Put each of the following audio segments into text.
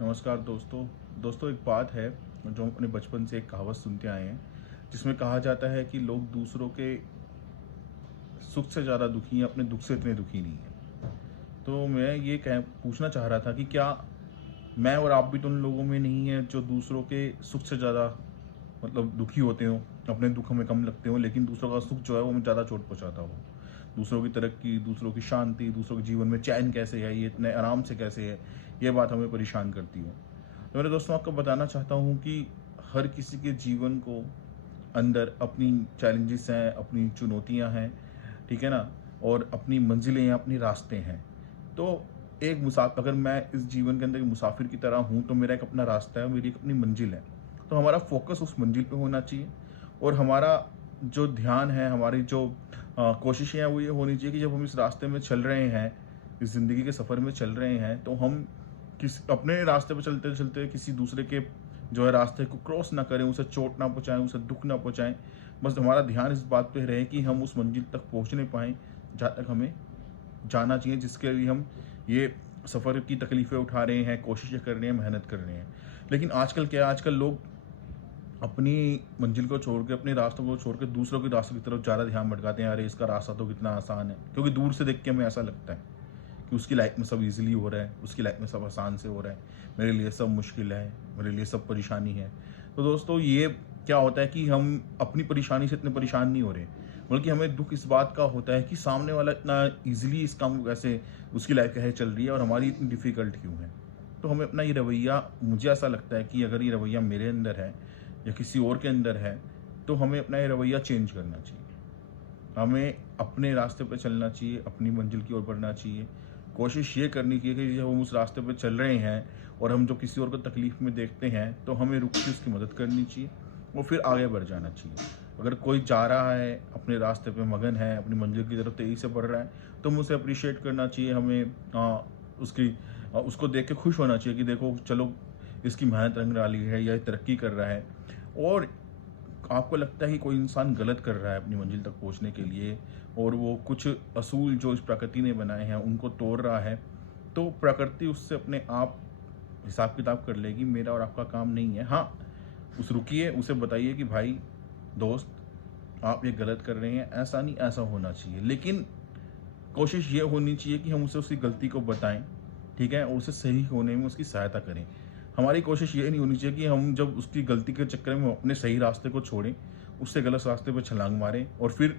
नमस्कार दोस्तों। दोस्तों, एक बात है जो हम अपने बचपन से एक कहावत सुनते आए हैं, जिसमें कहा जाता है कि लोग दूसरों के सुख से ज़्यादा दुखी हैं, अपने दुख से इतने दुखी नहीं हैं। तो मैं ये कह पूछना चाह रहा था कि क्या मैं और आप भी तो उन लोगों में नहीं हैं जो दूसरों के सुख से ज़्यादा मतलब दुखी होते हो, अपने दुख हमें कम लगते हो, लेकिन दूसरों का सुख जो है वो हमें ज़्यादा चोट पहुँचाता हो। दूसरों की तरक्की, दूसरों की शांति, दूसरों के जीवन में चैन कैसे है, ये इतने आराम से कैसे है, ये बात हमें परेशान करती हो। तो मेरे दोस्तों, आपको बताना चाहता हूँ कि हर किसी के जीवन को अंदर अपनी चैलेंजेस हैं, अपनी चुनौतियाँ हैं, ठीक है ना? और अपनी मंजिलें हैं, अपने रास्ते हैं। तो एक अगर मैं इस जीवन के अंदर एक मुसाफिर की तरह हूँ, तो मेरा एक अपना रास्ता है, मेरी एक अपनी मंजिल है। तो हमारा फ़ोकस उस मंजिल पे होना चाहिए और हमारा जो ध्यान है, हमारी जो कोशिशें हैं, वो ये होनी चाहिए कि जब हम इस रास्ते में चल रहे हैं, इस ज़िंदगी के सफ़र में चल रहे हैं, तो हम अपने रास्ते पे चलते-चलते किसी दूसरे के जो है रास्ते को क्रॉस ना करें, उसे चोट ना पहुँचाएँ, उसे दुःख ना पहुँचाएँ। बस हमारा ध्यान इस बात पे रहे कि हम उस मंजिल तक पहुँच नहीं पाएँ, जहाँ तक हमें जाना चाहिए, जिसके लिए हम ये सफ़र की तकलीफ़ें उठा रहे हैं, कोशिशें कर रहे हैं, मेहनत कर रहे हैं। लेकिन आजकल क्या है, आजकल लोग अपनी मंजिल को छोड़ के, अपने रास्तों को छोड़ के दूसरों के रास्तों की तरफ ज़्यादा ध्यान भटकाते हैं। अरे! इसका रास्ता तो कितना आसान है, क्योंकि दूर से देख के हमें ऐसा लगता है कि उसकी लाइफ में सब ईज़िली हो रहा है, उसकी लाइफ में सब आसान से हो रहा है, मेरे लिए सब मुश्किल है, मेरे लिए सब परेशानी है। तो दोस्तों, ये क्या होता है कि हम अपनी परेशानी से इतने परेशान नहीं हो रहे, बल्कि हमें दुःख इस बात का होता है कि सामने वाला इतना ईज़िली इस काम को कैसे, उसकी लाइफ कैसे चल रही है और हमारी इतनी डिफ़िकल्ट क्यों है। तो हमें अपना ये रवैया, मुझे ऐसा लगता है कि अगर ये रवैया मेरे अंदर है या किसी और के अंदर है, तो हमें अपना ये रवैया चेंज करना चाहिए। हमें अपने रास्ते पे चलना चाहिए, अपनी मंजिल की ओर बढ़ना चाहिए। कोशिश ये करनी चाहिए कि जब हम उस रास्ते पे चल रहे हैं और हम जो किसी और को तकलीफ़ में देखते हैं, तो हमें रुक के उसकी मदद करनी चाहिए और फिर आगे बढ़ जाना चाहिए। अगर कोई जा रहा है, अपने रास्ते पे मगन है, अपनी मंजिल की तरफ तेज़ी से बढ़ रहा है, तो हमें उसे अप्रिशिएट करना चाहिए। हमें उसको देख के खुश होना चाहिए कि देखो, चलो, इसकी मेहनत रंग डाली है या ये तरक्की कर रहा है। और आपको लगता है कि कोई इंसान गलत कर रहा है अपनी मंजिल तक पहुंचने के लिए और वो कुछ असूल जो इस प्रकृति ने बनाए हैं उनको तोड़ रहा है, तो प्रकृति उससे अपने आप हिसाब किताब कर लेगी। मेरा और आपका काम नहीं है। हाँ, रुकिए, उसे बताइए कि भाई, दोस्त, आप ये गलत कर रहे हैं, ऐसा नहीं, ऐसा होना चाहिए। लेकिन कोशिश ये होनी चाहिए कि हम उसे उसकी गलती को बताएं, ठीक है, और उसे सही होने में उसकी सहायता करें। हमारी कोशिश ये नहीं होनी चाहिए कि हम जब उसकी गलती के चक्कर में अपने सही रास्ते को छोड़ें, उससे गलत रास्ते पर छलांग मारें और फिर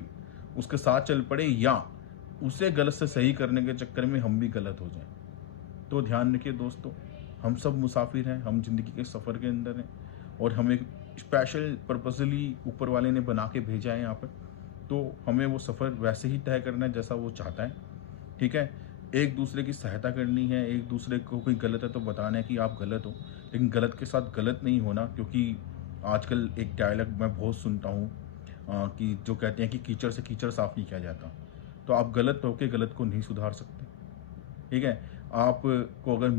उसके साथ चल पड़े, या उसे गलत से सही करने के चक्कर में हम भी गलत हो जाएं। तो ध्यान रखिए दोस्तों, हम सब मुसाफिर हैं, हम ज़िंदगी के सफ़र के अंदर हैं और हमें स्पेशल पर्पसली ऊपर वाले ने बना के भेजा है यहाँ पर। तो हमें वो सफ़र वैसे ही तय करना है जैसा वो चाहता है, ठीक है? एक दूसरे की सहायता करनी है, एक दूसरे को कोई गलत है तो बताना है कि आप गलत हो, लेकिन गलत के साथ गलत नहीं होना। क्योंकि आजकल एक डायलॉग मैं बहुत सुनता हूँ कि जो कहते हैं कि कीचड़ से कीचड़ साफ़ नहीं किया जाता। तो आप गलत होके गलत को नहीं सुधार सकते, ठीक है? आपको अगर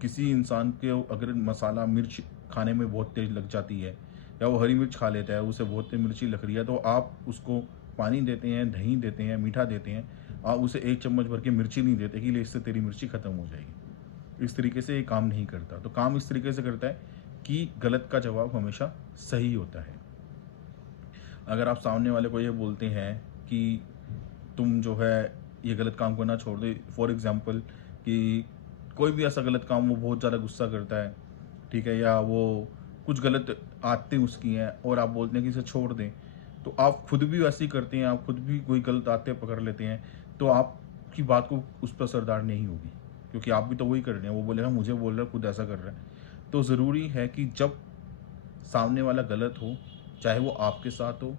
किसी इंसान को अगर मसाला मिर्च खाने में बहुत तेज़ लग जाती है या वो हरी मिर्च खा लेता है, उसे बहुत तेज़ मिर्ची लग रही है, तो आप उसको पानी देते हैं, दही देते हैं, मीठा देते हैं, आप उसे 1 चम्मच भर के मिर्ची नहीं देते कि ले इससे तेरी मिर्ची खत्म हो जाएगी। इस तरीके से ये काम नहीं करता। तो काम इस तरीके से करता है कि गलत का जवाब हमेशा सही होता है। अगर आप सामने वाले को ये बोलते हैं कि तुम जो है ये गलत काम करना छोड़ दो, फॉर एग्जांपल कि कोई भी ऐसा गलत काम, वो बहुत ज़्यादा गुस्सा करता है, ठीक है, या वो कुछ गलत आदतें उसकी हैं और आप बोलते हैं कि इसे छोड़ दें, तो आप खुद भी वैसे ही करते हैं, आप खुद भी कोई गलत आदतें पकड़ लेते हैं, तो आपकी बात को उस पर असरदार नहीं होगी, क्योंकि आप भी तो वही कर रहे हैं। वो बोलेगा मुझे बोल रहा है, खुद ऐसा कर रहा है। तो ज़रूरी है कि जब सामने वाला गलत हो, चाहे वो आपके साथ हो,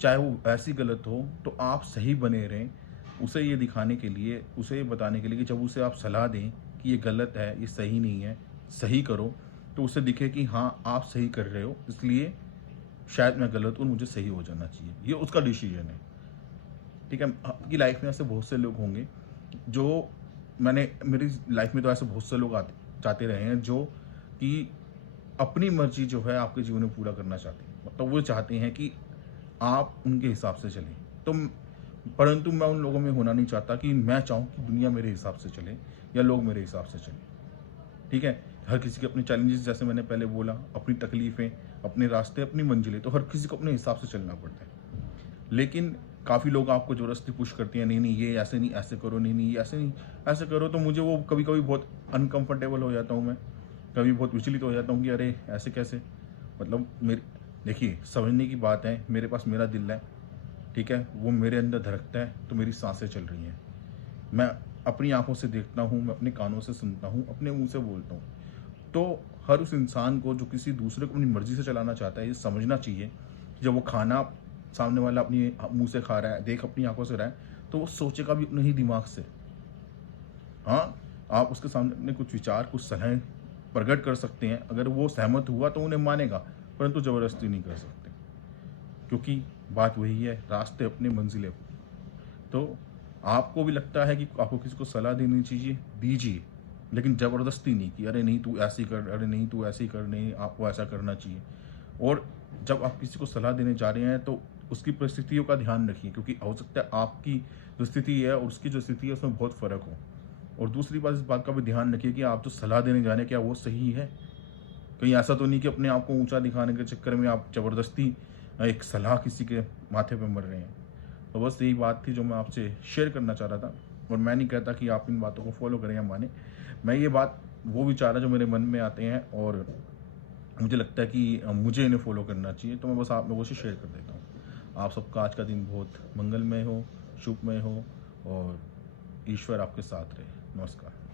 चाहे वो ऐसी गलत हो, तो आप सही बने रहें। उसे ये दिखाने के लिए, उसे ये बताने के लिए कि जब उसे आप सलाह दें कि ये गलत है, ये सही नहीं है, सही करो, तो उसे दिखे कि हाँ, आप सही कर रहे हो, इसलिए शायद मैं गलत हूँ, मुझे सही हो जाना चाहिए। ये उसका डिसीजन है, ठीक है? आपकी लाइफ में ऐसे बहुत से लोग होंगे जो मेरी लाइफ में तो ऐसे बहुत से लोग आते जाते रहे हैं जो कि अपनी मर्ज़ी जो है आपके जीवन में पूरा करना चाहते हैं। मतलब वो चाहते हैं कि आप उनके हिसाब से चलें। तो परंतु मैं उन लोगों में होना नहीं चाहता कि मैं चाहूँ कि दुनिया मेरे हिसाब से चले या लोग मेरे हिसाब से चलें, ठीक है? हर किसी के अपने चैलेंजेस, जैसे मैंने पहले बोला, अपनी तकलीफ़ें, अपने रास्ते, अपनी मंजिलें, तो हर किसी को अपने हिसाब से चलना पड़ता है। लेकिन काफ़ी लोग आपको ज़बरदस्ती पुश करते हैं, नहीं, नहीं ये ऐसे नहीं, ऐसे करो, नहीं, नहीं ये ऐसे नहीं, ऐसे करो, तो मुझे वो कभी-कभी बहुत अनकंफर्टेबल हो जाता हूँ मैं। कभी बहुत विचलित हो जाता हूँ कि अरे! ऐसे कैसे? मतलब मेरे देखिए, समझने की बात है, मेरे पास मेरा दिल है, ठीक है? वो मेरे अंदर धड़कता है, तो मेरी साँसें चल रही हैं। मैं अपनी आँखों से देखता हूँ, मैं अपने कानों से सुनता हूँ, अपने मुँह से बोलता हूँ। तो हर उस इंसान को जो किसी दूसरे को अपनी मर्ज़ी से चलाना चाहता है, ये समझना चाहिए कि जब वो खाना सामने वाला अपनी मुँह से खा रहा है, देख अपनी आँखों से रहा है, तो वो सोचेगा भी अपने ही दिमाग से। हाँ, आप उसके सामने अपने कुछ विचार, कुछ सलाहें प्रकट कर सकते हैं। अगर वो सहमत हुआ तो उन्हें मानेगा, परंतु ज़बरदस्ती नहीं कर सकते। क्योंकि बात वही है, रास्ते अपने, मंज़िलें अपनी। तो आपको भी लगता है कि आपको किसी को सलाह देनी चाहिए, दीजिए। लेकिन ज़बरदस्ती नहीं कि अरे नहीं तू ऐसे ही कर, अरे नहीं तू ऐसे ही कर, नहीं आपको ऐसा करना चाहिए। और जब आप किसी को सलाह देने जा रहे हैं तो उसकी परिस्थितियों का ध्यान रखिए, क्योंकि हो सकता है आपकी जो स्थिति है और उसकी जो स्थिति है उसमें बहुत फ़र्क हो। और दूसरी बात, इस बात का भी ध्यान रखिए कि आप जो सलाह देने जा रहे हैं क्या वो सही है? कहीं ऐसा तो नहीं कि अपने आप को ऊँचा दिखाने के चक्कर में आप ज़बरदस्ती एक सलाह किसी के माथे पे मर रहे हैं। तो बस यही बात थी जो मैं आपसे शेयर करना चाह रहा था। और मैं नहीं कहता कि आप इन बातों को फ़ॉलो करें या मानें। मैं ये बात, वो विचार है जो मेरे मन में आते हैं और मुझे लगता है कि मुझे इन्हें फ़ॉलो करना चाहिए, तो मैं बस आप लोगों से शेयर कर देता हूँ। आप सबका आज का दिन बहुत मंगलमय हो, शुभमय हो और ईश्वर आपके साथ रहे। नमस्कार।